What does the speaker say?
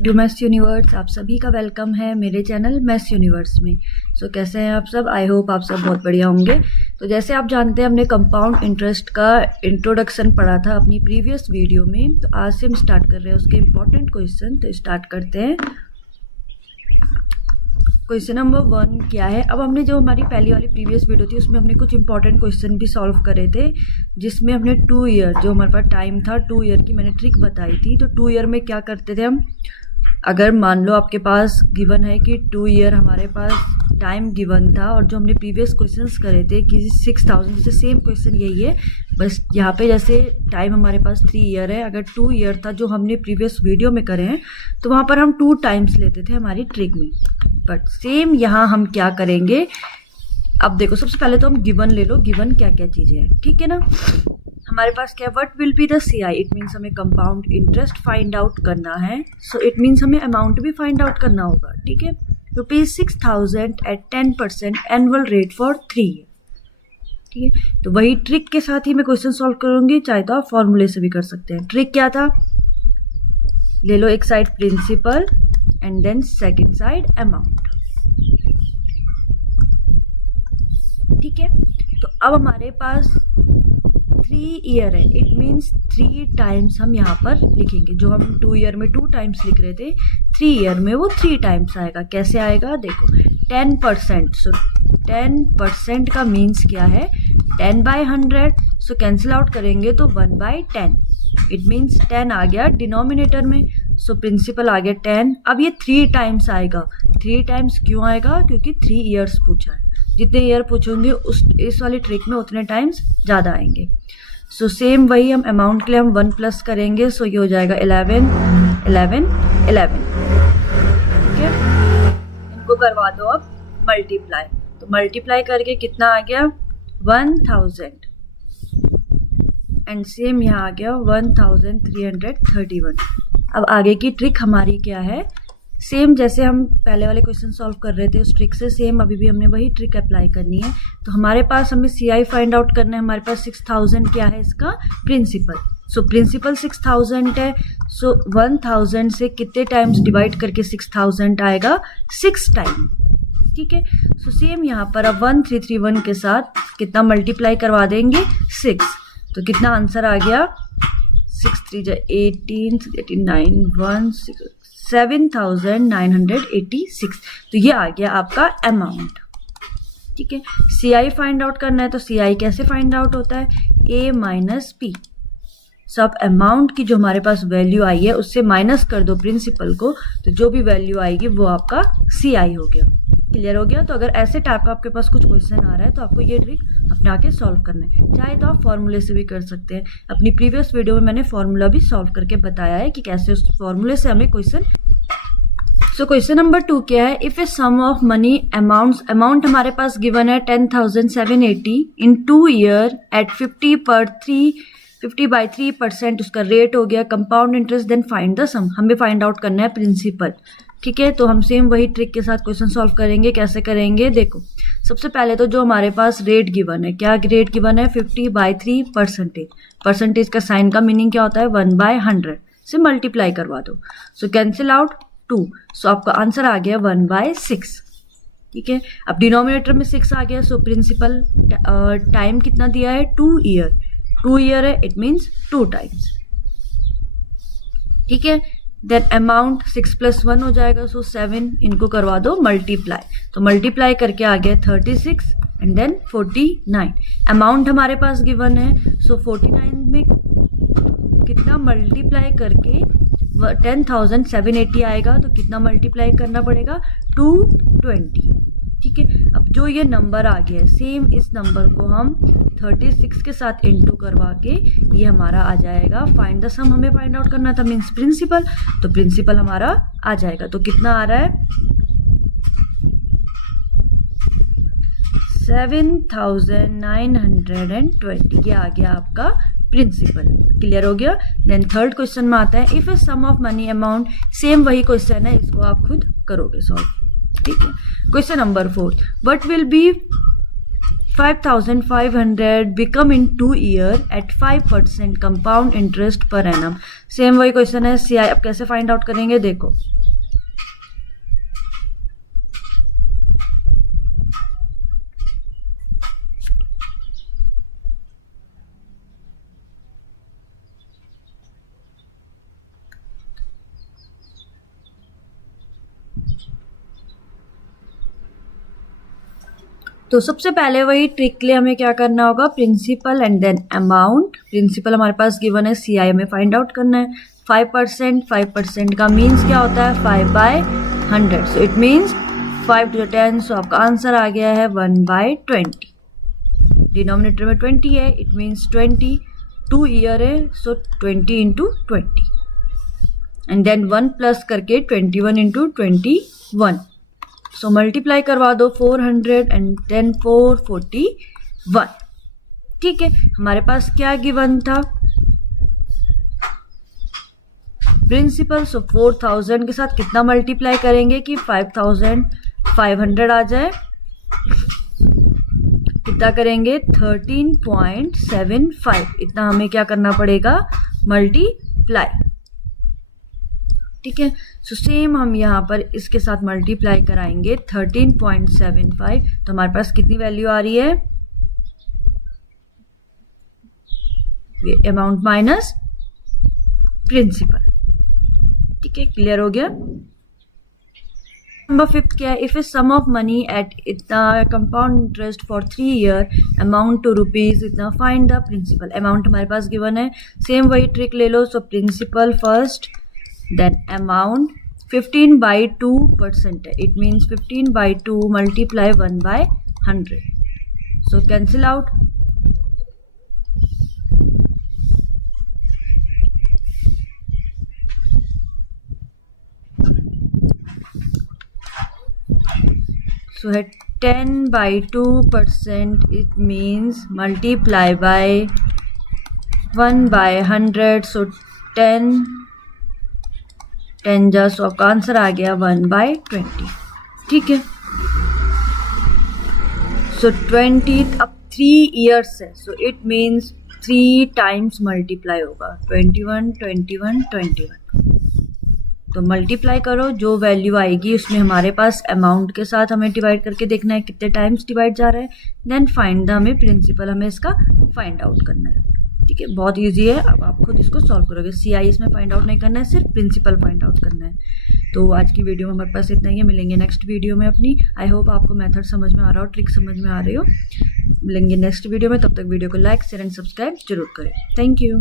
To maths universe, आप सभी का वेलकम है मेरे चैनल मैथ्स यूनिवर्स में। कैसे हैं आप सब? आई होप आप सब बहुत बढ़िया होंगे। तो जैसे आप जानते हैं, हमने कंपाउंड इंटरेस्ट का इंट्रोडक्शन पढ़ा था अपनी प्रीवियस वीडियो में। तो आज से हम स्टार्ट कर रहे हैं उसके इम्पोर्टेंट क्वेश्चन। तो स्टार्ट करते हैं। क्वेश्चन नंबर 1 क्या है? अब हमने जो हमारी पहली वाली प्रीवियस वीडियो थी उसमें हमने कुछ इंपॉर्टेंट क्वेश्चन भी सॉल्व करे थे, जिसमें हमने 2 ईयर जो हमारे पास टाइम था 2 ईयर की मैंने ट्रिक बताई थी। तो 2 ईयर में क्या करते थे हम? अगर मान लो आपके पास गिवन है कि 2 ईयर हमारे पास टाइम गिवन था, और जो हमने प्रीवियस क्वेश्चंस करे थे कि 6000, जैसे सेम क्वेश्चन यही है, बस यहाँ पे जैसे टाइम हमारे पास 3 ईयर है। अगर 2 ईयर था जो हमने प्रीवियस वीडियो में करे हैं, तो वहाँ पर हम 2 टाइम्स लेते थे हमारी ट्रिक में। बट सेम यहाँ हम क्या करेंगे? अब देखो, सबसे पहले तो हम गिवन ले लो, गिवन क्या क्या चीज़ें हैं, ठीक है ना। हमारे पास क्या, what will be the CI? It means हमें कंपाउंड इंटरेस्ट फाइंड आउट करना है। सो इट मीन्स हमें अमाउंट भी फाइंड आउट करना होगा, ठीक है। ₹6000 at 10% annual rate for 3 year, ठीक है। तो वही ट्रिक के साथ ही मैं क्वेश्चन सॉल्व करूंगी, चाहे तो आप फॉर्मूले से भी कर सकते हैं। ट्रिक क्या था? ले लो एक side principal and then second side amount, ठीक है। तो अब हमारे पास 3 ईयर है, इट मीन्स 3 टाइम्स हम यहाँ पर लिखेंगे। जो हम 2 ईयर में 2 टाइम्स लिख रहे थे, 3 ईयर में वो 3 टाइम्स आएगा। कैसे आएगा? देखो, 10%। सो 10% का मीन्स क्या है? 10/100। सो कैंसिल आउट करेंगे तो 1/10। इट मीन्स 10 आ गया डिनोमिनेटर में। सो प्रिंसिपल आ गया 10। अब ये 3 टाइम्स आएगा। 3 टाइम्स क्यों आएगा? क्योंकि 3 ईयर्स पूछा है। जितने ईयर पूछेंगे इस वाली ट्रिक में उतने टाइम्स ज़्यादा आएंगे। सो सेम वही हम अमाउंट के लिए हम 1 प्लस करेंगे। सो ये हो जाएगा 11, 11, 11, ठीक है। इनको करवा दो अब मल्टीप्लाई। तो मल्टीप्लाई करके कितना आ गया? 1000। एंड सेम यहाँ आ गया 1331। अब आगे की ट्रिक हमारी क्या है? सेम जैसे हम पहले वाले क्वेश्चन सॉल्व कर रहे थे उस ट्रिक से सेम अभी भी हमने वही ट्रिक अप्लाई करनी है। तो हमारे पास हमें CI फाइंड आउट करना है। हमारे पास 6000 क्या है? इसका प्रिंसिपल। सो प्रिंसिपल 6000 है। सो 1000 से कितने टाइम्स डिवाइड करके 6000 आएगा? 6 टाइम, ठीक है। सो सेम यहाँ पर अब 1331 के साथ कितना मल्टीप्लाई करवा देंगे? 6। तो कितना आंसर आ गया? 6 3 18, 89, 7986। तो ये आ गया आपका अमाउंट, ठीक है। CI फाइंड आउट करना है। तो CI कैसे फाइंड आउट होता है? A minus P। सो अब अमाउंट की जो हमारे पास वैल्यू आई है उससे माइनस कर दो प्रिंसिपल को, तो जो भी वैल्यू आएगी वो आपका CI हो गया। क्लियर हो गया? तो अगर ऐसे टाइप का आपके पास कुछ क्वेश्चन आ रहा है तो आपको ये ट्रिक अपना के सॉल्व करना है। चाहे तो आप फॉर्मूले से भी कर सकते हैं। अपनी प्रीवियस वीडियो में मैंने फॉर्मूला भी सॉल्व करके बताया है कि कैसे उस फॉर्मूले से हमें क्वेश्चन। सो क्वेश्चन नंबर 2 क्या है? If a sum of money amount हमारे पास गिवन है 10,780 इन 2 ईयर एट 50/3% उसका रेट हो गया compound interest. Then find the sum. हमें फाइंड आउट करना है प्रिंसिपल, ठीक है। तो हम सेम वही ट्रिक के साथ क्वेश्चन सॉल्व करेंगे। कैसे करेंगे? देखो, सबसे पहले तो जो हमारे पास रेट गिवन है, क्या रेट गिवन है? 50/3%। परसेंटेज का साइन का मीनिंग क्या होता है? 1/100 से मल्टीप्लाई करवा दो। सो कैंसिल आउट 2। सो आपका आंसर आ गया 1/6, ठीक है। अब डिनोमिनेटर में 6 आ गया। सो प्रिंसिपल टाइम कितना दिया है? 2 ईयर। 2 ईयर है, इट मीन्स 2 टाइम्स, ठीक है। देन अमाउंट 6 + 1 हो जाएगा। सो 7। इनको करवा दो मल्टीप्लाई। तो मल्टीप्लाई करके आ गया 36 एंड देन 49। अमाउंट हमारे पास गिवन है। सो 49 में कितना मल्टीप्लाई करके 10,780 आएगा। तो कितना मल्टीप्लाई करना पड़ेगा? 220, ठीक है। अब जो ये नंबर आ गया है, सेम इस नंबर को हम 36 के साथ इंटू करवा के ये हमारा आ जाएगा। फाइंड द सम हमें फाइंड आउट करना था, मीन्स प्रिंसिपल। तो प्रिंसिपल हमारा आ जाएगा। तो कितना आ रहा है? 7,920। ये आ गया आपका प्रिंसिपल। क्लियर हो गया? देन थर्ड क्वेश्चन में आता है, if a sum of money amount. Same वही क्वेश्चन है, इसको आप खुद करोगे सॉल्व, ठीक है। Question number 4, what will be 5,500 become in 2 year at 5% compound interest per annum। Same वही क्वेश्चन है, CI अब कैसे फाइंड आउट करेंगे देखो। तो सबसे पहले वही ट्रिक के लिए हमें क्या करना होगा, principal and then amount. Principal हमारे पास गिवन है, CI हमें फाइंड आउट करना है। 5% का मीन्स क्या होता है, 5/100। So it means 5 to the 10। So आपका आंसर आ गया है 1/20। डिनोमिनेटर में 20 है, इट मीन्स 20। 2 ईयर है, सो 20 into 20 एंड देन 1 प्लस करके 21 into 21। सो मल्टीप्लाई करवा दो 400 एंड देन 441। ठीक है, हमारे पास क्या गिवन था, प्रिंसिपल। सो 4000 के साथ कितना मल्टीप्लाई करेंगे कि 5500 आ जाए। कितना करेंगे, 13.75। इतना हमें क्या करना पड़ेगा, मल्टीप्लाई। ठीक है, सो सेम हम यहाँ पर इसके साथ मल्टीप्लाई कराएंगे 13.75। तो हमारे पास कितनी वैल्यू आ रही है, ये अमाउंट माइनस प्रिंसिपल। ठीक है, क्लियर हो गया। नंबर 5 क्या है, if a sum of money at इतना compound interest for 3 year amount two rupees इतना, फाइंड द प्रिंसिपल। अमाउंट हमारे पास गिवन है, सेम वही ट्रिक ले लो। So principal first then amount 15/2% है, it means 15/2 multiply 1/100। so cancel out। so है 10/2%, it means multiply by 1/100। so 10 जा, सो आपका आंसर आ गया 1/20। ठीक है, सो 20 अब 3 ईयर्स है, so it means 3 times multiply होगा, 21 21 21। तो मल्टीप्लाई करो, जो वैल्यू आएगी उसमें हमारे पास अमाउंट के साथ हमें डिवाइड करके देखना है कितने टाइम्स डिवाइड जा रहा है। देन फाइंड द, हमें प्रिंसिपल, हमें इसका फाइंड आउट करना है। ठीक है, बहुत इजी है। अब आप खुद इसको सॉल्व करोगे, CI इसमें फाइंड आउट नहीं करना है, सिर्फ प्रिंसिपल फाइंड आउट करना है। तो आज की वीडियो में हमारे पास इतना ही है, मिलेंगे नेक्स्ट वीडियो में अपनी। आई होप आपको मेथड समझ में आ रहा हो, ट्रिक समझ में आ रही हो। मिलेंगे नेक्स्ट वीडियो में, तब तक वीडियो को लाइक शेयर एंड सब्सक्राइब जरूर करें। Thank you.